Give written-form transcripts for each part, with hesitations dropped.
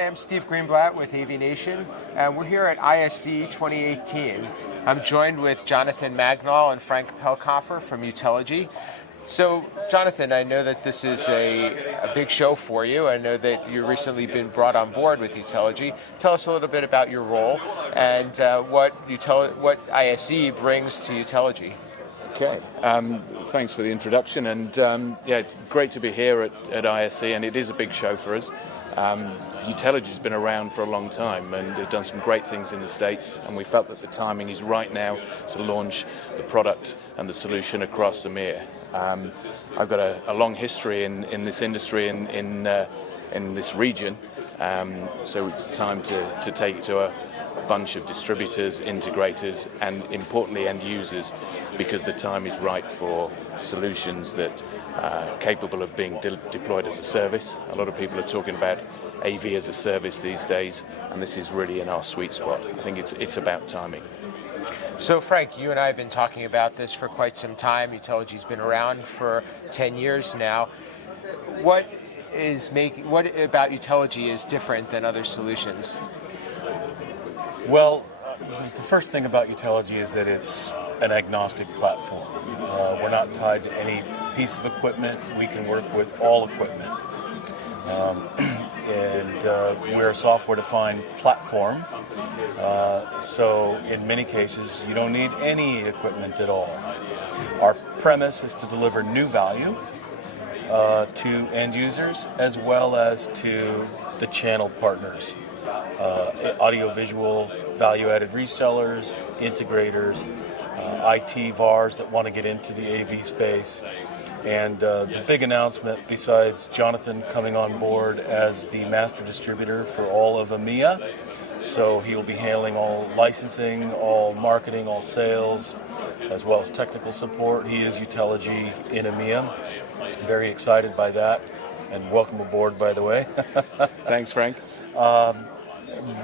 Hi, I'm Steve Greenblatt with AVNation, and we're here at ISE 2018. I'm joined with Jonathon Mangnell and Frank Pelkoffer from Utelogy. So, Jonathon, I know that this is a big show for you. I know that you've recently been brought on board with Utelogy. Tell us a little bit about your role and what ISE brings to Utelogy. Okay, thanks for the introduction, and yeah, great to be here at ISE, and it is a big show for us. Utelogy's been around for a long time, and they've done some great things in the States, and we felt that the timing is right now to launch the product and the solution across EMEA. I've got a long history in this industry, in this region, so it's time to take it to a bunch of distributors, integrators, and importantly end users, because the time is right for solutions that are capable of being deployed as a service. A lot of people are talking about AV as a service these days, and this is really in our sweet spot. I think it's about timing. So Frank, you and I have been talking about this for quite some time. Utelogy's been around for 10 years now. What about Utelogy is different than other solutions? Well, the first thing about Utelogy is that it's an agnostic platform. We're not tied to any piece of equipment. We can work with all equipment. We're a software-defined platform, so in many cases you don't need any equipment at all. Our premise is to deliver new value to end users as well as to the channel partners. Audiovisual value-added resellers, integrators, IT VARs that want to get into the AV space. And the big announcement, besides Jonathon coming on board as the master distributor for all of EMEA, so he'll be handling all licensing, all marketing, all sales, as well as technical support. He is Utelogy in EMEA. Very excited by that, and welcome aboard, by the way. Thanks, Frank.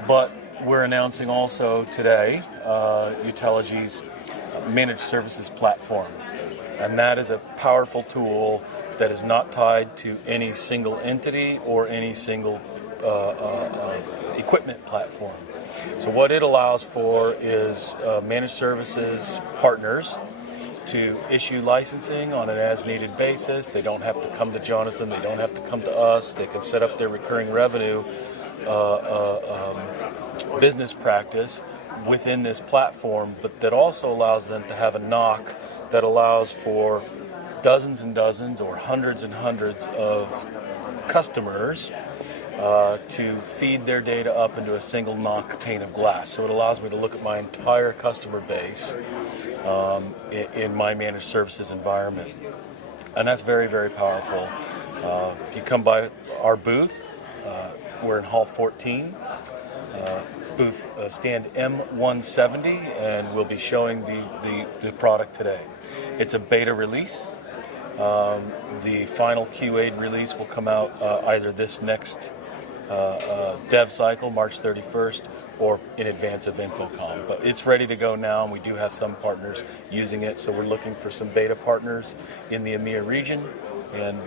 But we're announcing also today Utelogy's managed services platform, and that is a powerful tool that is not tied to any single entity or any single equipment platform. So what it allows for is managed services partners to issue licensing on an as-needed basis. They don't have to come to Jonathon, they don't have to come to us. They can set up their recurring revenue business practice within this platform, but that also allows them to have a NOC that allows for dozens and dozens or hundreds and hundreds of customers to feed their data up into a single NOC pane of glass. So it allows me to look at my entire customer base in my managed services environment. And that's very, very powerful. If you come by our booth, we're in Hall 14, booth stand M170, and we'll be showing the product today. It's a beta release. The final QA release will come out either this next dev cycle, March 31st, or in advance of InfoComm. But it's ready to go now, and we do have some partners using it, so we're looking for some beta partners in the EMEA region. And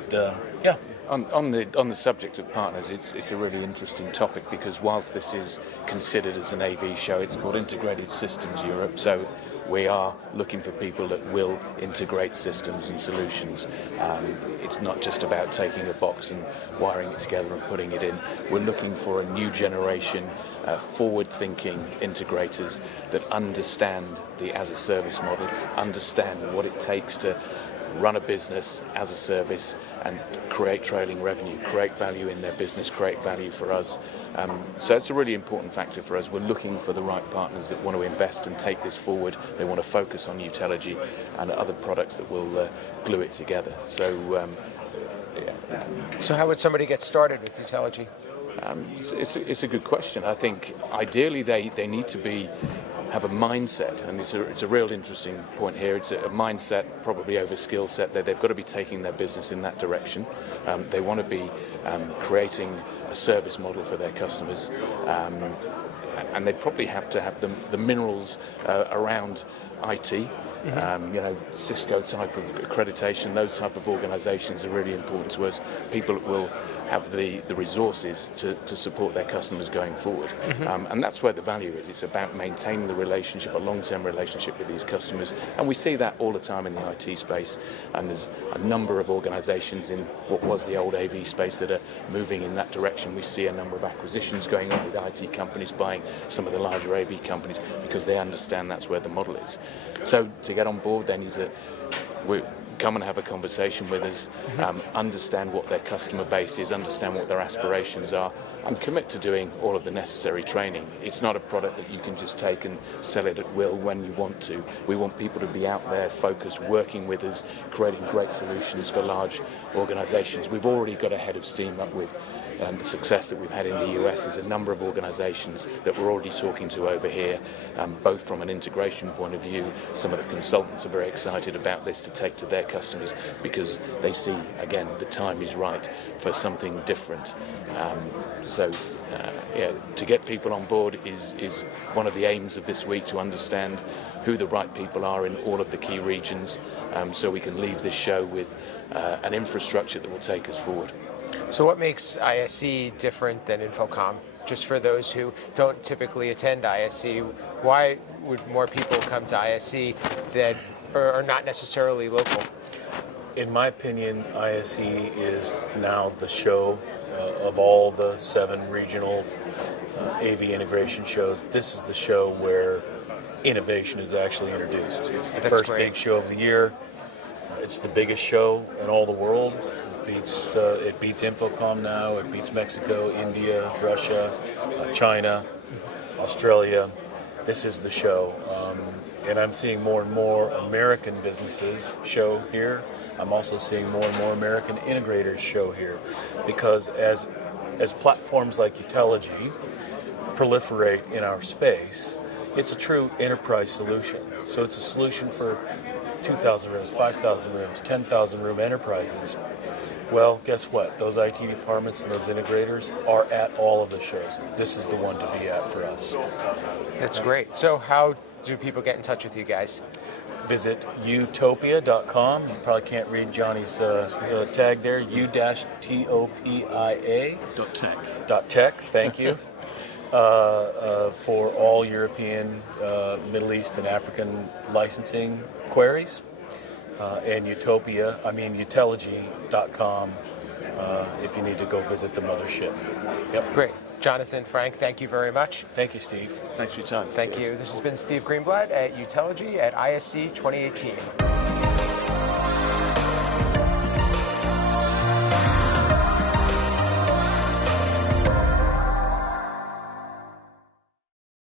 yeah. On the subject of partners, it's a really interesting topic, because whilst this is considered as an AV show, it's called Integrated Systems Europe, so we are looking for people that will integrate systems and solutions. It's not just about taking a box and wiring it together and putting it in. We're looking for a new generation, forward-thinking integrators that understand the as-a-service model, understand what it takes to run a business as a service and create trailing revenue, create value in their business, create value for us. So it's a really important factor for us. We're looking for the right partners that want to invest and take this forward. They want to focus on Utelogy and other products that will glue it together. So, yeah. So how would somebody get started with Utelogy? It's a good question. I think ideally they need to have a mindset, and it's a real interesting point here. It's a mindset, probably over skill set, that they've got to be taking their business in that direction. They want to be creating a service model for their customers, and they probably have to have the minerals around IT, Cisco type of accreditation. Those type of organisations are really important to us. People that will have the resources to support their customers going forward. And that's where the value is. It's about maintaining the relationship, a long-term relationship with these customers. And we see that all the time in the IT space. And there's a number of organizations in what was the old AV space that are moving in that direction. We see a number of acquisitions going on with IT companies buying some of the larger AV companies because they understand that's where the model is. So to get on board, they need to come and have a conversation with us, understand what their customer base is, understand what their aspirations are, and commit to doing all of the necessary training. It's not a product that you can just take and sell it at will when you want to. We want people to be out there focused, working with us, creating great solutions for large organizations. We've already got a head of steam up with the success that we've had in the US. There's a number of organizations that we're already talking to over here, both from an integration point of view. Some of the consultants are very excited about this to take to their customers because they see, again, the time is right for something different. To get people on board is one of the aims of this week, to understand who the right people are in all of the key regions, so we can leave this show with an infrastructure that will take us forward. So what makes ISE different than InfoComm? Just for those who don't typically attend ISE, why would more people come to ISE that are not necessarily local? In my opinion, ISE is now the show of all the 7 regional AV integration shows. This is the show where innovation is actually introduced. It's the first big show of the year. It's the biggest show in all the world. It beats InfoComm now. It beats Mexico, India, Russia, China, Australia. This is the show. And I'm seeing more and more American businesses show here. I'm also seeing more and more American integrators show here, because as platforms like Utelogy proliferate in our space, it's a true enterprise solution. So it's a solution for 2,000 rooms, 5,000 rooms, 10,000 room enterprises. Well, guess what? Those IT departments and those integrators are at all of the shows. This is the one to be at for us. That's great. So how do people get in touch with you guys? Visit U-Topia.com. You probably can't read Johnny's tag there. U-Topia. .tech. Thank you. For all European, Middle East, and African licensing queries. And Utelogy.com if you need to go visit the mothership. Yep. Great. Jonathon, Frank, thank you very much. Thank you, Steve. Thanks for your time. Thank you. This has been Steve Greenblatt at Utelogy at ISE 2018.